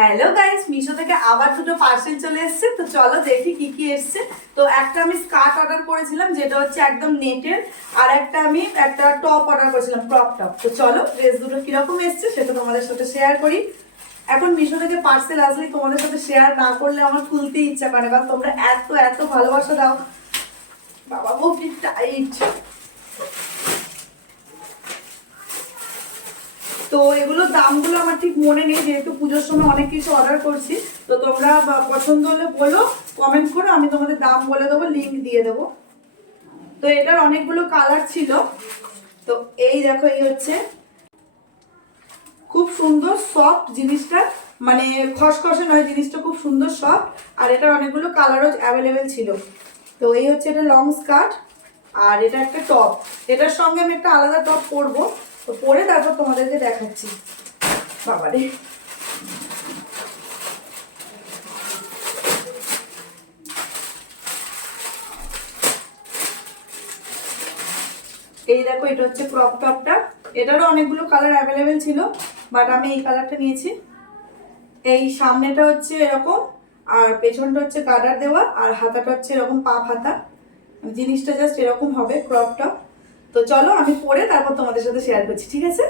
Hello guys, Meesho থেকে আবার দুটো পার্সেল চলে এসেছে। তো চলো দেখি কি কি এসেছে। তো একটা আমি স্কার্ট অর্ডার করেছিলাম, যেটা হচ্ছে একদম নেটের, আর একটা টপ অর্ডার করেছিলাম, ক্রপ টপ। তো চলো ড্রেস দুটো কিরকম এসেছে সেটা তোমাদের সাথে শেয়ার করি। এখন মিশো থেকে পার্সেল আসলেই তোমাদের সাথে শেয়ার না করলে আমার খুলতেই ইচ্ছা করে, কারণ তোমরা এত এত ভালোবাসা দাও। বাবা গো কি টাইট। তো এগুলোর দামগুলো আমার ঠিক মনে নেই, যেহেতু পুজোর সময় অনেক কিছু অর্ডার করছি। তো তোমরা পছন্দ হলে বলো, কমেন্ট করো, আমি তোমাদের দাম বলে দেবো, লিঙ্ক দিয়ে দেবো। তো এটার অনেকগুলো কালার ছিল। তো এই দেখো, এই হচ্ছে খুব সুন্দর সফট জিনিসটা, মানে খসখসে নয়, জিনিসটা খুব সুন্দর সফট। আর এটার অনেকগুলো কালারও অ্যাভেলেবেল ছিল। তো এই হচ্ছে এটা লং স্কার্ট, আর এটা একটা টপ। এটার সঙ্গে আমি একটা আলাদা টপ পরবো, তো পরে তারপর তোমাদেরকে দেখাচ্ছি। বাবারে, এই দেখো, এটা হচ্ছে ক্রপ টপটা। এটারও অনেকগুলো কালার অ্যাভেলেবেল ছিল, বাট আমি এই কালারটা নিয়েছি। এই সামনেটা হচ্ছে এরকম, আর পেছনটা হচ্ছে গার্ডার দেওয়া, আর হাতাটা হচ্ছে এরকম পাপ হাতা। জিনিসটা জাস্ট এরকম হবে, ক্রপ টপ। তো চলো আমি পরে তারপর তোমাদের সাথে শেয়ার করছি, ঠিক আছে?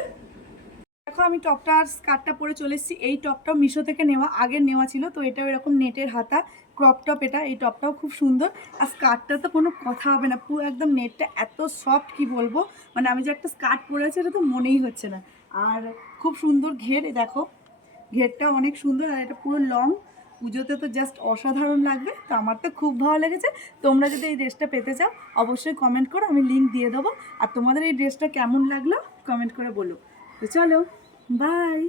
দেখো, আমি টপটা আর স্কার্টটা পরে চলে এসেছি। এই টপটাও মিশো থেকে নেওয়া, আগের নেওয়া ছিল। তো এটাও এরকম নেটের হাতা, ক্রপ টপ। এই টপটাও খুব সুন্দর। আর স্কার্টটা তো কোনো কথা হবে না, পুরো একদম নেটটা এত সফট, কি বলবো। মানে আমি যে একটা স্কার্ট পরেছি এটা তো মনেই হচ্ছে না। আর খুব সুন্দর ঘের, দেখো ঘেরটা অনেক সুন্দর। আর এটা পুরো লং, পুজোতে তো জাস্ট অসাধারণ লাগবে। তো আমার তো খুব ভালো লেগেছে। তোমরা যদি এই ড্রেসটা পেতে চাও অবশ্যই কমেন্ট করো, আমি লিঙ্ক দিয়ে দেবো। আর তোমাদের এই ড্রেসটা কেমন লাগলো কমেন্ট করে বলো। তো চলো, বাই।